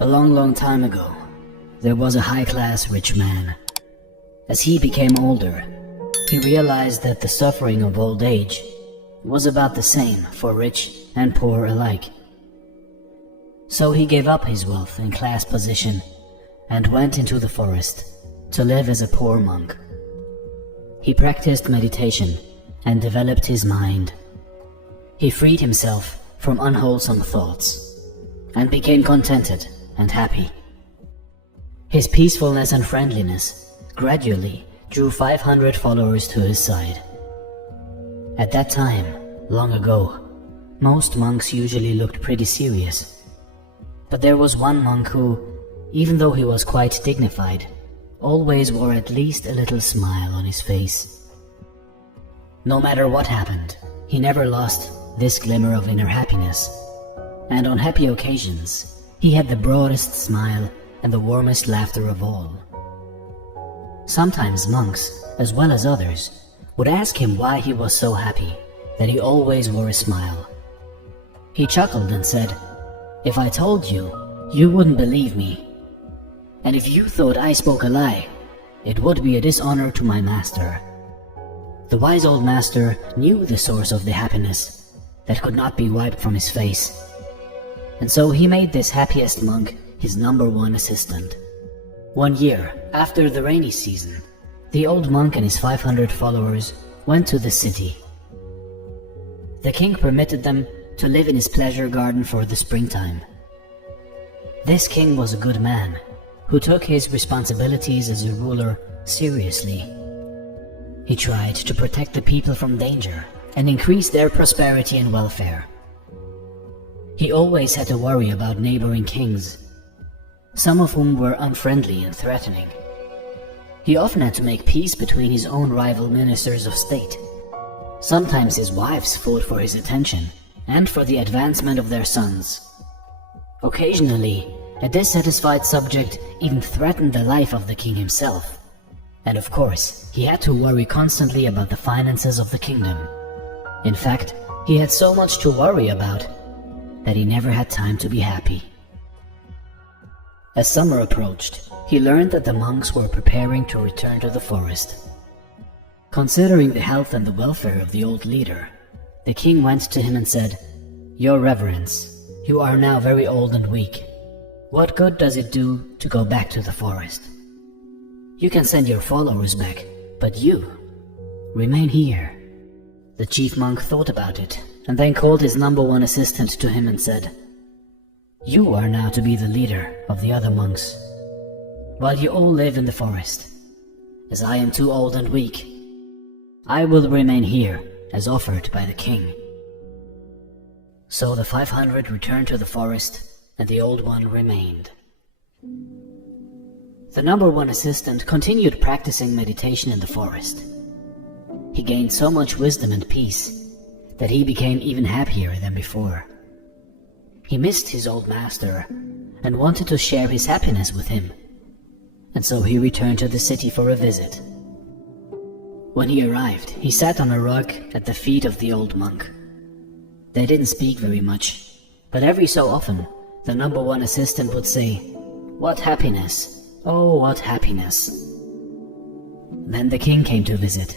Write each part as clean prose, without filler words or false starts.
A long time ago, there was a high-class rich man. As he became older, he realized that the suffering of old age was about the same for rich and poor alike. So he gave up his wealth and class position and went into the forest to live as a poor monk. He practiced meditation and developed his mind. He freed himself from unwholesome thoughts and became contented and happy. His peacefulness and friendliness gradually drew 500 followers to his side. At that time, long ago, most monks usually looked pretty serious. But there was one monk who, even though he was quite dignified, always wore at least a little smile on his face. No matter what happened, he never lost this glimmer of inner happiness, and on happy occasions, he had the broadest smile and the warmest laughter of all. Sometimes monks, as well as others, would ask him why he was so happy that he always wore a smile. He chuckled and said, "If I told you, you wouldn't believe me. And if you thought I spoke a lie, it would be a dishonor to my master." The wise old master knew the source of the happiness that could not be wiped from his face, and so he made this happiest monk his #1 assistant. One year, after the rainy season, the old monk and his 500 followers went to the city. The king permitted them to live in his pleasure garden for the springtime. This king was a good man, who took his responsibilities as a ruler seriously. He tried to protect the people from danger and increase their prosperity and welfare. He always had to worry about neighboring kings, some of whom were unfriendly and threatening. He often had to make peace between his own rival ministers of state. Sometimes his wives fought for his attention and for the advancement of their sons. Occasionally, a dissatisfied subject even threatened the life of the king himself. And of course, he had to worry constantly about the finances of the kingdom. In fact, he had so much to worry about that he never had time to be happy. As summer approached, he learned that the monks were preparing to return to the forest. Considering the health and the welfare of the old leader, the king went to him and said, "Your Reverence, you are now very old and weak. What good does it do to go back to the forest? You can send your followers back, but you remain here." The chief monk thought about it, and then called his #1 assistant to him and said, "You are now to be the leader of the other monks, while you all live in the forest. As I am too old and weak, I will remain here as offered by the king." So the 500 returned to the forest, and the old one remained. The #1 assistant continued practicing meditation in the forest. He gained so much wisdom and peace that he became even happier than before. He missed his old master and wanted to share his happiness with him, and so he returned to the city for a visit. When he arrived, he sat on a rug at the feet of the old monk. They didn't speak very much, but every so often, the #1 assistant would say, "What happiness! Oh, what happiness!" Then the king came to visit.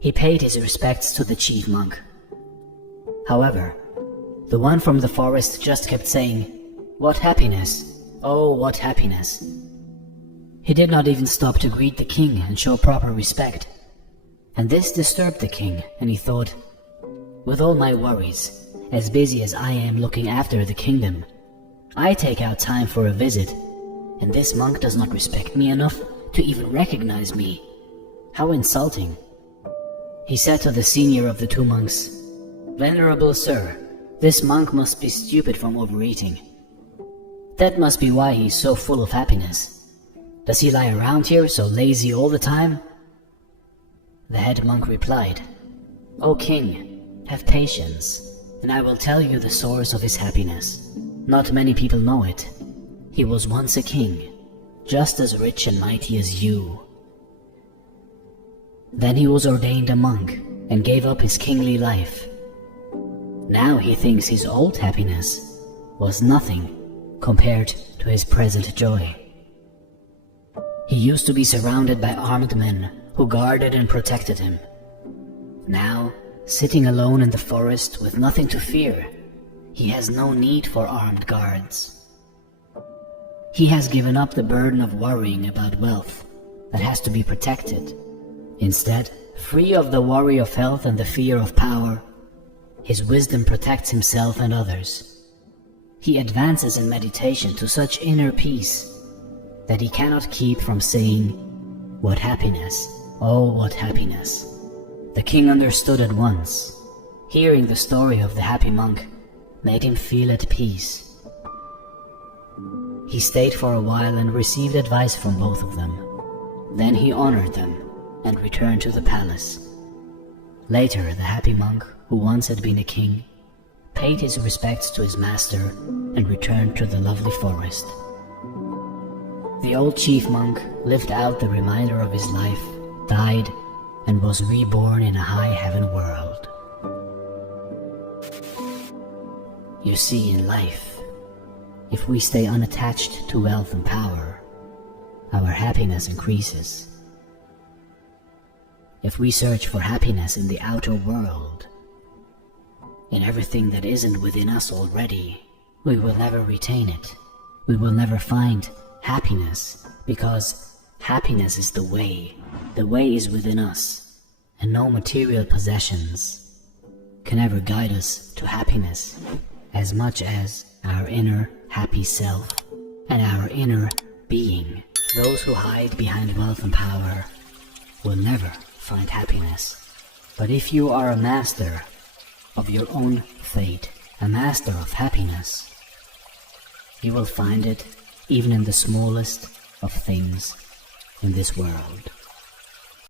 He paid his respects to the chief monk. However, the one from the forest just kept saying, "What happiness! Oh, what happiness!" He did not even stop to greet the king and show proper respect. And this disturbed the king, and he thought, "With all my worries, as busy as I am looking after the kingdom, I take out time for a visit, and this monk does not respect me enough to even recognize me. How insulting!" He said to the senior of the 2 monks, "Venerable sir, this monk must be stupid from overeating. That must be why he is so full of happiness. Does he lie around here so lazy all the time?" The head monk replied, "O king, have patience, and I will tell you the source of his happiness. Not many people know it. He was once a king, just as rich and mighty as you. Then he was ordained a monk and gave up his kingly life. Now he thinks his old happiness was nothing compared to his present joy. He used to be surrounded by armed men who guarded and protected him. Now, sitting alone in the forest with nothing to fear, he has no need for armed guards. He has given up the burden of worrying about wealth that has to be protected. Instead, free of the worry of health and the fear of power, his wisdom protects himself and others. He advances in meditation to such inner peace that he cannot keep from saying, "What happiness, oh what happiness." The king understood at once. Hearing the story of the happy monk made him feel at peace. He stayed for a while and received advice from both of them. Then he honored them and returned to the palace. Later, the happy monk, who once had been a king, paid his respects to his master and returned to the lovely forest. The old chief monk lived out the remainder of his life, died, and was reborn in a high heaven world. You see, in life, if we stay unattached to wealth and power, our happiness increases. If we search for happiness in the outer world, in everything that isn't within us already, we will never retain it. We will never find happiness, because happiness is the way. The way is within us, and no material possessions can ever guide us to happiness as much as our inner happy self and our inner being. Those who hide behind wealth and power will never find happiness. But if you are a master of your own fate, a master of happiness, you will find it even in the smallest of things in this world.